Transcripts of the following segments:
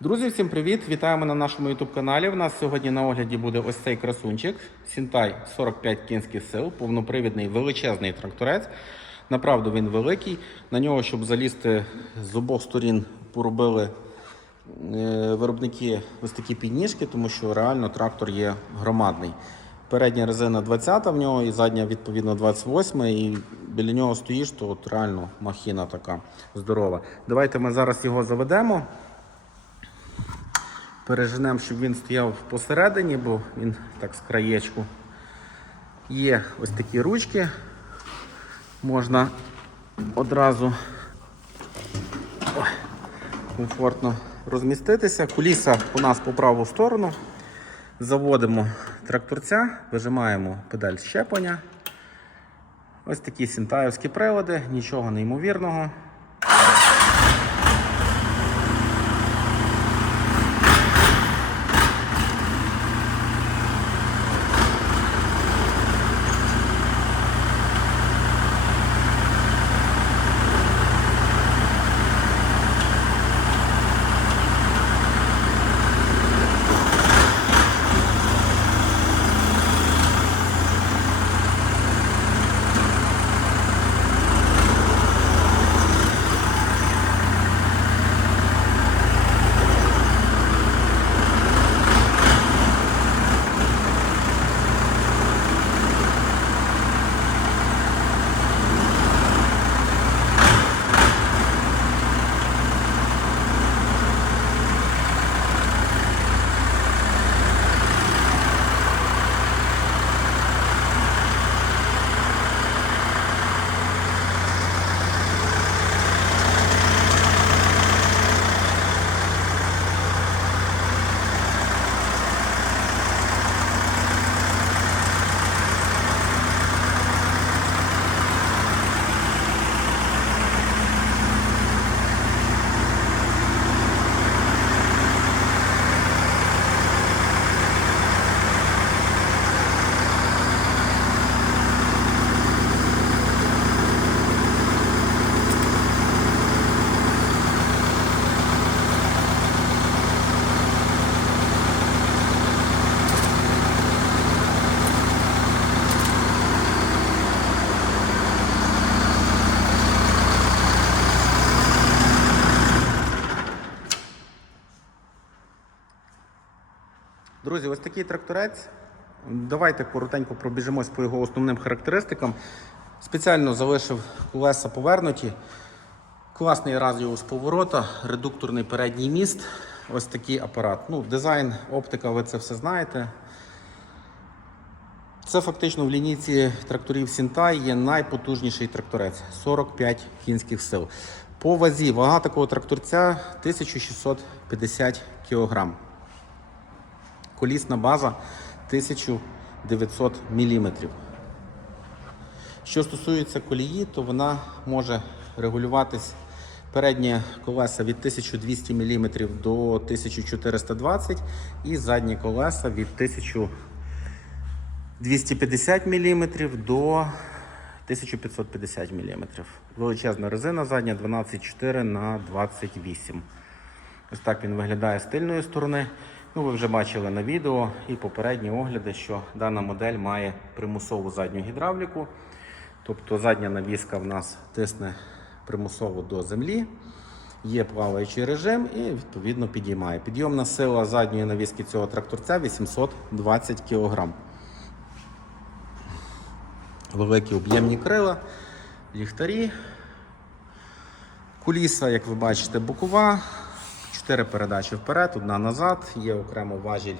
Друзі, всім привіт! Вітаємо на нашому YouTube каналі. У нас сьогодні на огляді буде ось цей красунчик. Сінтай 45 кінських сил, повнопривідний величезний тракторець. Направду він великий. На нього, щоб залізти з обох сторін, поробили е, виробники ось такі підніжки, тому що реально трактор є громадний. Передня резина 20 в нього і задня відповідно 28 і біля нього стоїш, то от реально махіна така здорова. Давайте ми зараз його заведемо. Переженемо, щоб він стояв посередині, бо він так з краєчку. Є ось такі ручки. Можна одразу комфортно розміститися. Куліса у нас по праву сторону. Заводимо тракторця, вижимаємо педаль щеплення. Ось такі сінтаївські прилади, нічого неймовірного. Друзі, ось такий тракторець. Давайте коротенько пробіжимось по його основним характеристикам. Спеціально залишив колеса повернуті. Класний радіус поворота, редукторний передній міст. Ось такий апарат. Ну, Дизайн, оптика, ви це все знаєте. Це фактично в лінійці тракторів Сінтай є найпотужніший тракторець 45 кінських сил. По вазі вага такого тракторця 1650 кг. Колісна база 1900 мм. Що стосується колії, то вона може регулюватись передні колеса від 1200 мм до 1420 і задні колеса від 1250 мм до 1550 мм. Величезна резина задня 12,4 на 28 Ось так він виглядає з тильної сторони. Ну, ви вже бачили на відео і попередні огляди, що дана модель має примусову задню гідравліку. Тобто задня навіска в нас тисне примусово до землі, є плаваючий режим і відповідно підіймає. Підйомна сила задньої навіски цього тракторця 820 кг. Великі об'ємні крила, ліхтарі. Куліса, як ви бачите, бокова. Чотири передачі вперед, одна назад. Є окремо важіль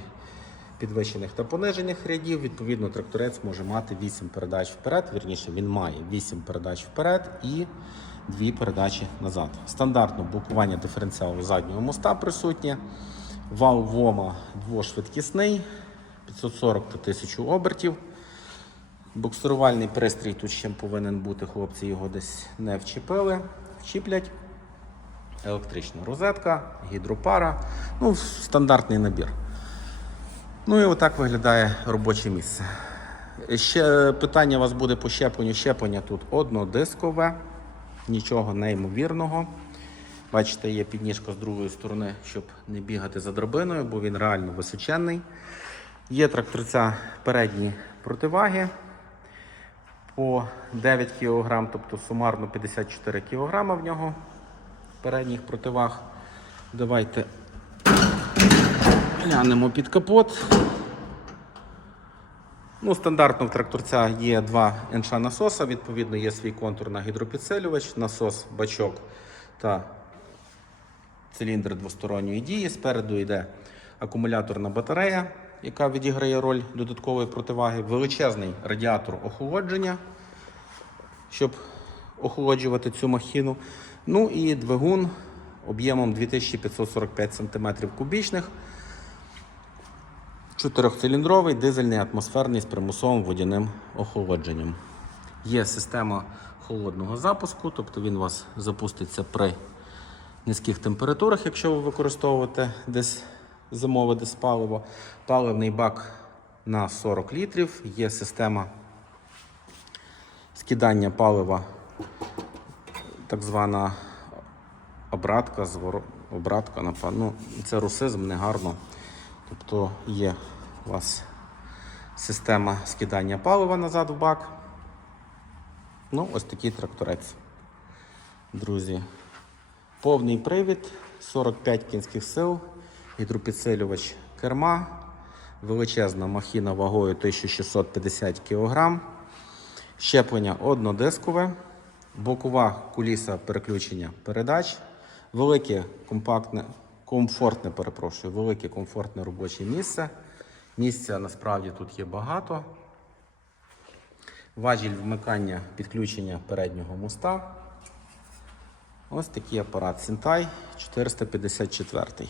підвищених та понижених рядів. Відповідно, тракторець може мати 8 передач вперед. Вірніше, він має 8 передач вперед і 2 передачі назад. Стандартно блокування диференціалу заднього моста присутнє. Вал ВОМа двошвидкісний, 540 та 1000 обертів. Буксирувальний пристрій тут ще повинен бути, хлопці його десь не вчепили, вчіплять. Електрична розетка, гідропара, ну, стандартний набір. Ну і отак виглядає робоче місце. Ще питання у вас буде по щепленню. Щеплення тут однодискове, нічого неймовірного. Бачите, є підніжка з другої сторони, щоб не бігати за драбиною, бо він реально височенний. Є тракторця передні противаги по 9 кг, тобто сумарно 54 кг в нього передніх противаг. Давайте глянемо під капот. Ну, стандартно в тракторця є два НШ насоса, відповідно, є свій контур на гідропідсилювач, насос, бачок та циліндр двосторонньої дії. Спереду йде акумуляторна батарея, яка відіграє роль додаткової противаги, величезний радіатор охолодження, щоб охолоджувати цю махіну. Ну і двигун об'ємом 2545 см кубічних. Чотирьохциліндровий дизельний атмосферний з примусовим водяним охолодженням. Є система холодного запуску, тобто він у вас запуститься при низьких температурах, якщо ви використовуєте десь зимове десь паливо. Паливний бак на 40 літрів. Є система скидання палива, так звана обратка, зворо... обратка, напевно. Ну, це русизм, негарно. Тобто є у вас система скидання палива назад в бак. Ну, ось такий тракторець. Друзі. Повний привід, 45 кінських сил, гідропідсилювач керма, величезна махіна вагою 1650 кг, щеплення однодискове, бокова куліса переключення передач, велике компактне, комфортне, перепрошую, велике комфортне робоче місце. Місця насправді тут є багато. Важіль вмикання підключення переднього моста. Ось такий апарат Сінтай 454.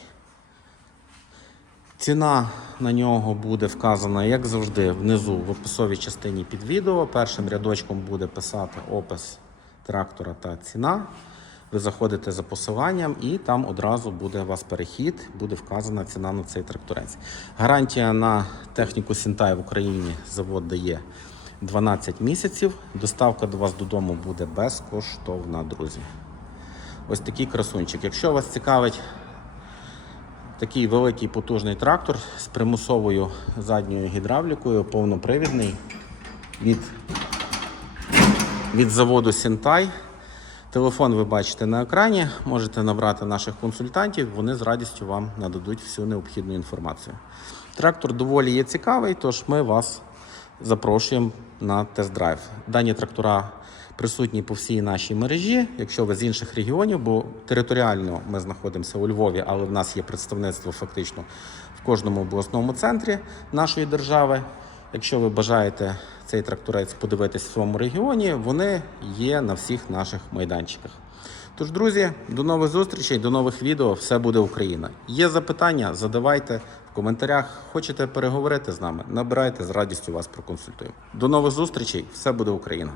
Ціна на нього буде вказана, як завжди, внизу в описовій частині під відео. Першим рядочком буде писати опис трактора та ціна. Ви заходите за посиланням і там одразу буде у вас перехід, буде вказана ціна на цей тракторець. Гарантія на техніку Сінтай в Україні завод дає 12 місяців. Доставка до вас додому буде безкоштовна, друзі. Ось такий красунчик. Якщо вас цікавить такий великий потужний трактор з примусовою задньою гідравлікою, повнопривідний від, від заводу Сінтай. Телефон ви бачите на екрані, можете набрати наших консультантів, вони з радістю вам нададуть всю необхідну інформацію. Трактор доволі є цікавий, тож ми вас запрошуємо на тест-драйв. Дані трактора присутні по всій нашій мережі. Якщо ви з інших регіонів, бо територіально ми знаходимося у Львові, але в нас є представництво фактично в кожному обласному центрі нашої держави. Якщо ви бажаєте цей тракторець подивитись в своєму регіоні, вони є на всіх наших майданчиках. Тож, друзі, до нових зустрічей, до нових відео. Все буде Україна. Є запитання, задавайте в коментарях. Хочете переговорити з нами? Набирайте з радістю вас проконсультуємо. До нових зустрічей, все буде Україна.